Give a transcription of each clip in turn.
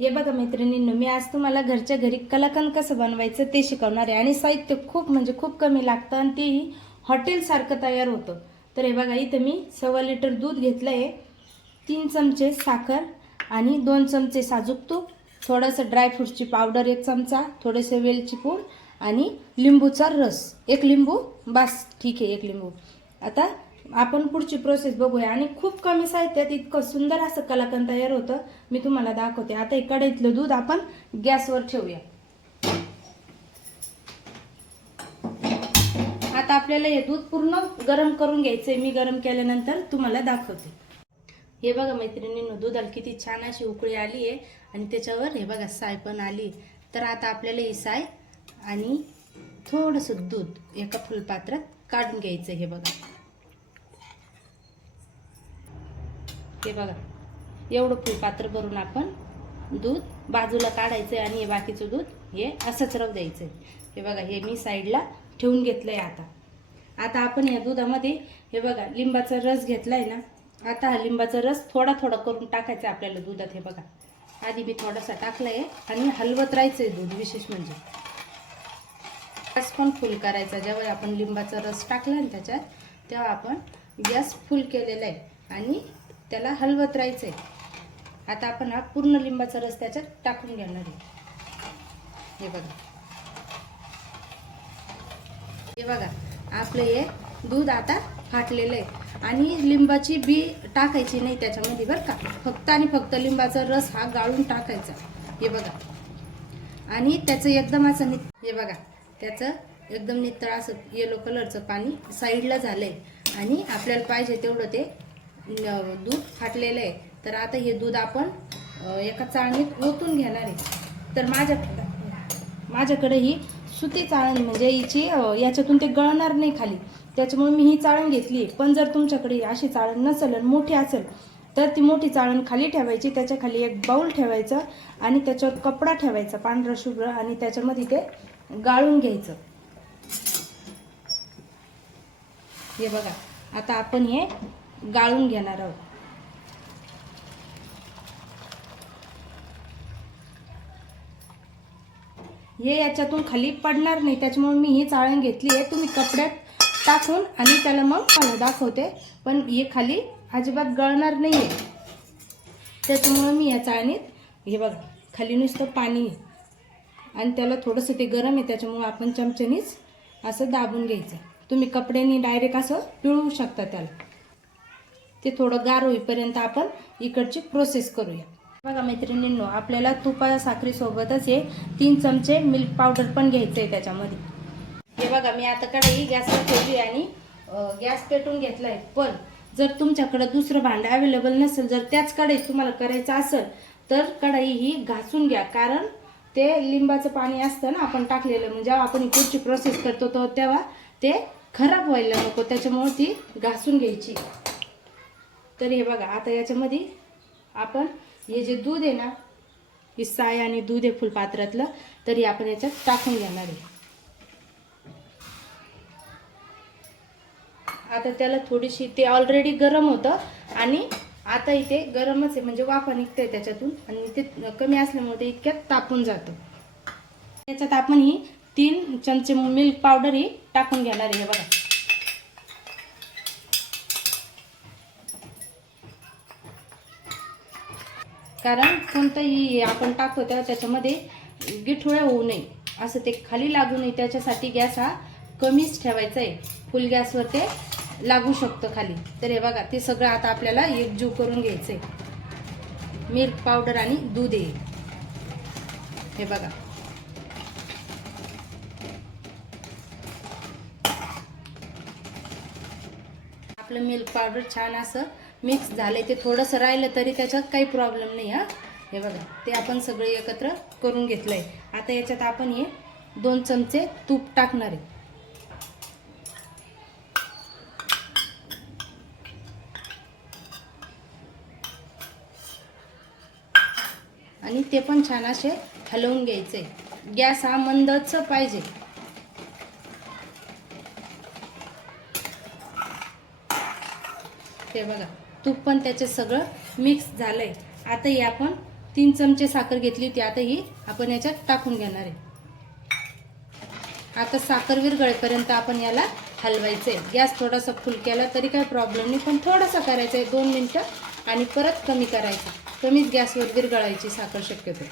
हे बघा मैत्रिणींनो मी आज तुम्हाला घरच्या घरी कलाकंद कसं बनवायचं ते शिकवणार आहे. आणि साहित्य खूप म्हणजे खूप कमी लागतं आणि तेही हॉटेलसारखं तयार होतं. तर हे बघा इथं मी सव्वा लिटर दूध घेतलं आहे तीन चमचे साखर आणि दोन चमचे साजूक तूप थोडंसं ड्रायफ्रूटची पावडर एक चमचा थोडेसे वेलची पूड आणि लिंबूचा रस. एक लिंबू बास ठीक आहे एक लिंबू. आता आपण पुढची प्रोसेस बघूया. आणि खूप कमी साहित्यात इतकं सुंदर असं कलाकंद तयार होतं. मी तुम्हाला दाखवते. आता हे कढईतलं दूध आपण गॅसवर ठेवूया. आता आपल्याला हे दूध पूर्ण गरम करून घ्यायचंय. मी गरम केल्यानंतर तुम्हाला दाखवते. हे बघा मैत्रिणींनो दुधाला किती छान अशी उकळी आली आहे. आणि त्याच्यावर हे बघा साय पण आली तर आता आपल्याला ही साय आणि थोडंसं दूध एका फुलपात्रात काढून घ्यायचं हे बघा. हे बघा. एवढं फुल पात्र भरून आपण दूध बाजूला काढायचं आणि हे बाकीचं दूध हे असंच राहू द्यायचं. हे बघा हे मी साईडला ठेवून घेतलं आहे आता. आता आपण या दुधामध्ये हे बघा लिंबाचा रस घेतला आहे ना आता हा लिंबाचा रस थोडा थोडा करून टाकायचा आपल्याला दुधात हे बघा. आधी मी थोडासा टाकला आहे आणि हलवत राहायचं आहे दूध विशेष म्हणजे. गॅस पण फुल करायचा. जेव्हा आपण लिंबाचा रस टाकला ना त्याच्यात तेव्हा आपण गॅस फुल केलेला आहे. आणि त्याला हलवत राहायचं आहे आता आपण हा पूर्ण लिंबाचा रस त्याच्यात टाकून घेणार आहे. हे बघा. हे बघा आपलं हे दूध आता फाटलेलं आहे. आणि लिंबाची बी टाकायची नाही त्याच्यामध्ये बरं का. फक्त आणि फक्त लिंबाचा रस हा गाळून टाकायचा. हे बघा. आणि त्याचं एकदम असं नि हे बघा. त्याचं एकदम नितळ असं येलो कलरचं पाणी साईडला झालंय. आणि आपल्याला पाहिजे तेवढं ते दूध फाटलेलं आहे. तर आता हे दूध आपण एका चाळणीत ओतून घेणार आहे. तर माझ्या माझ्याकडे ही सुती चाळण म्हणजे हिची याच्यातून ते गळणार नाही खाली. त्याच्यामुळे मी ही चाळण घेतली आहे. पण जर तुमच्याकडे अशी चाळण नसेल आणि मोठी असेल तर ती मोठी चाळण खाली ठेवायची. त्याच्याखाली एक बाऊल ठेवायचं आणि त्याच्यावर कपडा ठेवायचा पांढरा शुभ्र आणि त्याच्यामध्ये ते गाळून घ्यायचं. हे बघा आता आपण हे गाळून घेणार आहोत. हे याच्यातून खाली पडणार नाही त्याच्यामुळे मी ही चाळण घेतली आहे. तुम्ही कपड्यात टाकून आणि त्याला मग मला दाखवते. पण हे खाली अजिबात गळणार नाही आहे त्याच्यामुळे मी या चाळणीत हे बघा खाली नुसतं पाणी आहे. आणि त्याला थोडंसं ते गरम आहे त्याच्यामुळे आपण चमचनीच असं दाबून घ्यायचं. तुम्ही कपड्यांनी डायरेक्ट असं पिळवू शकता त्याला. ते थोडं गार होईपर्यंत आपण इकडची प्रोसेस करूया. बघा मैत्रिणींनो आपल्याला तुपा साखरेसोबतच हे तीन चमचे मिल्क पावडर पण घ्यायचं आहे त्याच्यामध्ये. हे बघा मी आता कढई गॅसवर ठेवली आणि गॅस पेटून घेतला आहे पण जर तुमच्याकडं दुसरं भांडं अवेलेबल नसेल जर त्याच कढईत तुम्हाला करायचं असेल तर कढई ही घासून घ्या. कारण ते लिंबाचं पाणी असतं ना आपण टाकलेलं म्हणजे जेव्हा आपण इकडची पुढची प्रोसेस करतो तो तेव्हा ते खराब व्हायला नको. त्याच्यामुळे ती घासून घ्यायची. तर हे बघा आता याच्यामध्ये आपण हे जे दूध आहे ना ही साय आणि दूध आहे फुलपात्रातलं तर हे आपण याच्यात टाकून घेणार आहे. आता त्याला थोडीशी ते ऑलरेडी गरम होतं आणि आता इथे गरमच आहे म्हणजे वाफा निघतंय त्याच्यातून आणि ते कमी असल्यामुळे ते इतक्यात तापून जातं. याच्यात आपण ही तीन चमचे मिल्क पावडर ही टाकून घेणार आहे हे बघा. कारण कोणतंही आपण टाकतो तेव्हा त्याच्यामध्ये गिठोळ्या होऊ नये. असं ते खाली लागू नये. त्याच्यासाठी गॅस हा कमीच ठेवायचा आहे. फुल गॅसवर ते लागू शकतं खाली. तर हे बघा ते सगळं आता आपल्याला एकजीव करून घ्यायचं आहे मिल्क पावडर आणि दूध आहे. हे बघा. आपलं मिल्क पावडर छान असं मिक्स झाले ते थोडंसं राहिलं तरी त्याच्यात काही प्रॉब्लेम नाही हा. हे बघा ते आपण सगळे एकत्र करून घेतलंय. आता याच्यात आपण हे दोन चमचे तूप टाकणार आहे. आणि ते पण छान असे हलवून घ्यायचे. गॅस हा मंदच पाहिजे. ते बघा. तूप पण त्याचे सगळं मिक्स झालंय. आता ही आपण तीन चमचे साखर घेतली होती. आता ही आपण याच्यात टाकून घेणार आहे. आता साखर विरगळेपर्यंत आपण याला हलवायचं आहे गॅस थोडासा फुल केला तरी काही प्रॉब्लेम नाही पण थोडासा करायचा आहे दोन मिनटं आणि परत कमी करायचं. कमीच गॅसवर विरगळायची साखर शक्यतो.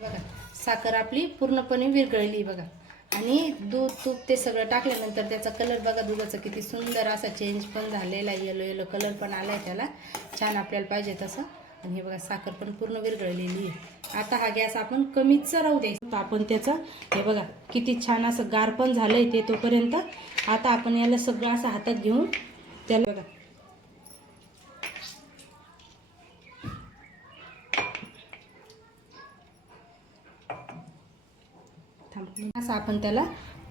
बघा साखर आपली पूर्णपणे विरगळली बघा. आणि दूध तूप ते सगळं टाकल्यानंतर त्याचा कलर बघा दुधाचा किती सुंदर असा चेंज पण झालेला आहे. येलो येलो कलर पण आला आहे त्याला. छान आपल्याला पाहिजे तसं. आणि हे बघा साखर पण पूर्ण विरघळलेली आहे. आता हा गॅस आपण कमीच राहू द्यायचा. आपण त्याचं हे बघा किती छान असं गार पण झालं आहे ते तोपर्यंत. आता आपण याला सगळं असं हातात घेऊन त्याला बघा थांब. असं आपण त्याला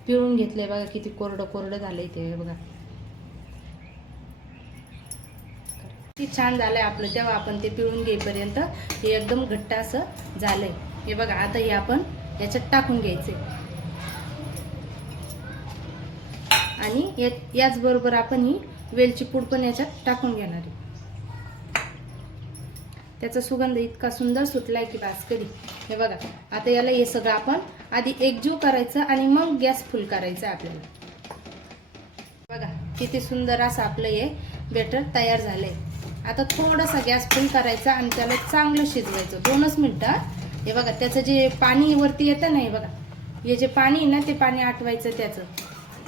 पिळून घेतलंय बघा किती कोरडं कोरडं झालंय ते बघा. किती छान झालंय आपलं तेव्हा आपण ते पिळून घेईपर्यंत हे एकदम घट्ट असं झालंय. हे बघा आता हे आपण याच्यात टाकून घ्यायचे आणि या- याचबरोबर आपण ही वेलची पूड पण याच्यात टाकून घेणार आहे. त्याचा सुगंध इतका सुंदर सुटलाय की बास कधी हे बघा आता याला हे सगळं आपण आधी एकजीव करायचं आणि मग गॅस फुल करायचा आपल्याला. बघा किती सुंदर असं आपलं हे बेटर तयार झालंय. आता थोडासा गॅस फुल करायचा आणि त्याला चांगलं शिजवायचं. दोनच मिनटं हे बघा त्याचं जे पाणी वरती येतं ना हे बघा. हे जे पाणी आहे ना ते पाणी आटवायचं त्याचं.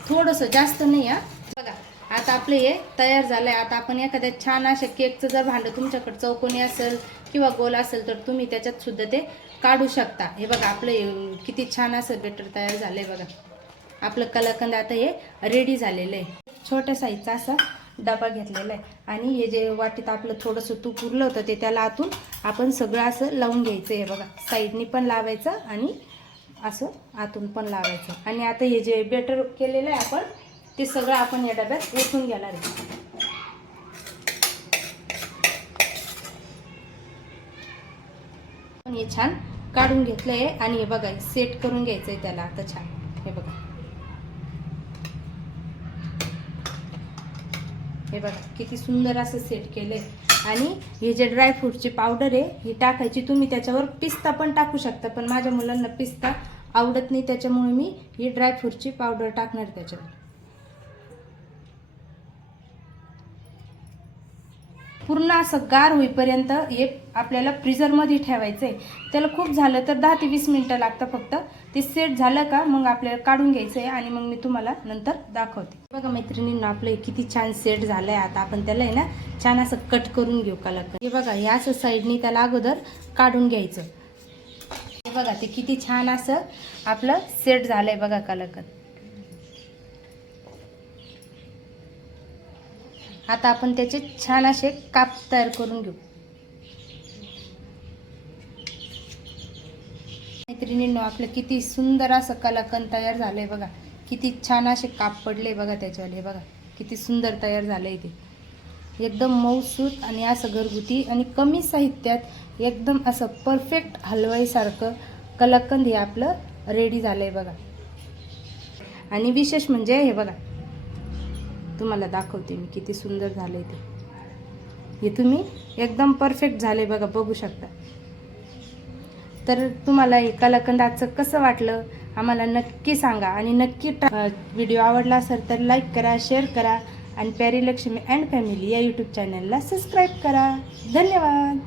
थोडंसं जास्त नाही हा. बघा आता आपलं हे तयार झालंय. आता आपण एखाद्या छान अशा केकचं जर भांडं तुमच्याकडे चौकोनी असेल किंवा गोल असेल तर तुम्ही त्याच्यात सुद्धा ते काढू शकता. हे बघा आपलं हे किती छान असं बेटर तयार झालंय बघा. आपलं कलाकंद आता हे रेडी झालेलं आहे. छोट्या साईजचा असा डबा घेतलेला आहे. आणि हे जे वाटीत आपलं थोडंसं तूप उरलं होतं ते त्याला आतून आपण सगळं असं लावून घ्यायचं आहे बघा. साईडनी पण लावायचं आणि असं आतून पण लावायचं. आणि आता हे जे बेटर केलेलं आहे आपण ते सगळं आपण या डब्यात ओतून घेणार आहे. हे छान काढून घेतलं आहे आणि हे बघा सेट करून घ्यायचं आहे त्याला. आता छान. हे बघा. हे बघा किती सुंदर असं सेट केलंय. आणि हे जे ड्रायफ्रूटची पावडर आहे ही टाकायची तुम्ही त्याच्यावर पिस्ता पण टाकू शकता. पण माझ्या मुलांना पिस्ता आवडत नाही त्याच्यामुळे मी ही ड्रायफ्रूटची पावडर टाकणार त्याच्यावर. पूर्ण असं गार होईपर्यंत हे आपल्याला फ्रीजरमध्ये ठेवायचं आहे. त्याला खूप झालं तर दहा ते वीस मिनटं लागतं फक्त. ते सेट झालं का मग आपल्याला काढून घ्यायचं आहे आणि मग मी तुम्हाला नंतर दाखवते. बघा मैत्रिणींना आपलं हे किती छान सेट झालं आहे आता आपण त्याला आहे ना छान असं कट करून घेऊ का कलर हे बघा हे असं साईडनी त्याला अगोदर काढून घ्यायचं. हे बघा ते किती छान असं आपलं सेट झालं आहे बघा कलाकंद. आता आपण त्याचे छान असे काप तयार करून घेऊ. मैत्रिणींनो आपलं किती सुंदर असं कलाकंद तयार झालंय बघा. किती छान असे काप पडले बघा त्याच्यावाले बघा. किती सुंदर तयार झालंय ते. एकदम मऊसूत आणि असं घरगुती आणि कमी साहित्यात एकदम असं परफेक्ट हलवाईसारखं कलाकंद हे आपलं रेडी झालंय बघा. आणि विशेष म्हणजे हे बघा तुम्हाला दाखवते मी किती सुंदर झालंय ते. हे तुम्ही एकदम परफेक्ट झाले बघा बघू शकता. तर तुम्हाला हे कलाकंद आजचं कसं वाटलं आम्हाला नक्की सांगा आणि नक्की व्हिडिओ आवडला असेल तर लाईक करा शेअर करा आणि प्यारी लक्ष्मी अँड फॅमिली या यूट्यूब चॅनलला सबस्क्राईब करा. धन्यवाद.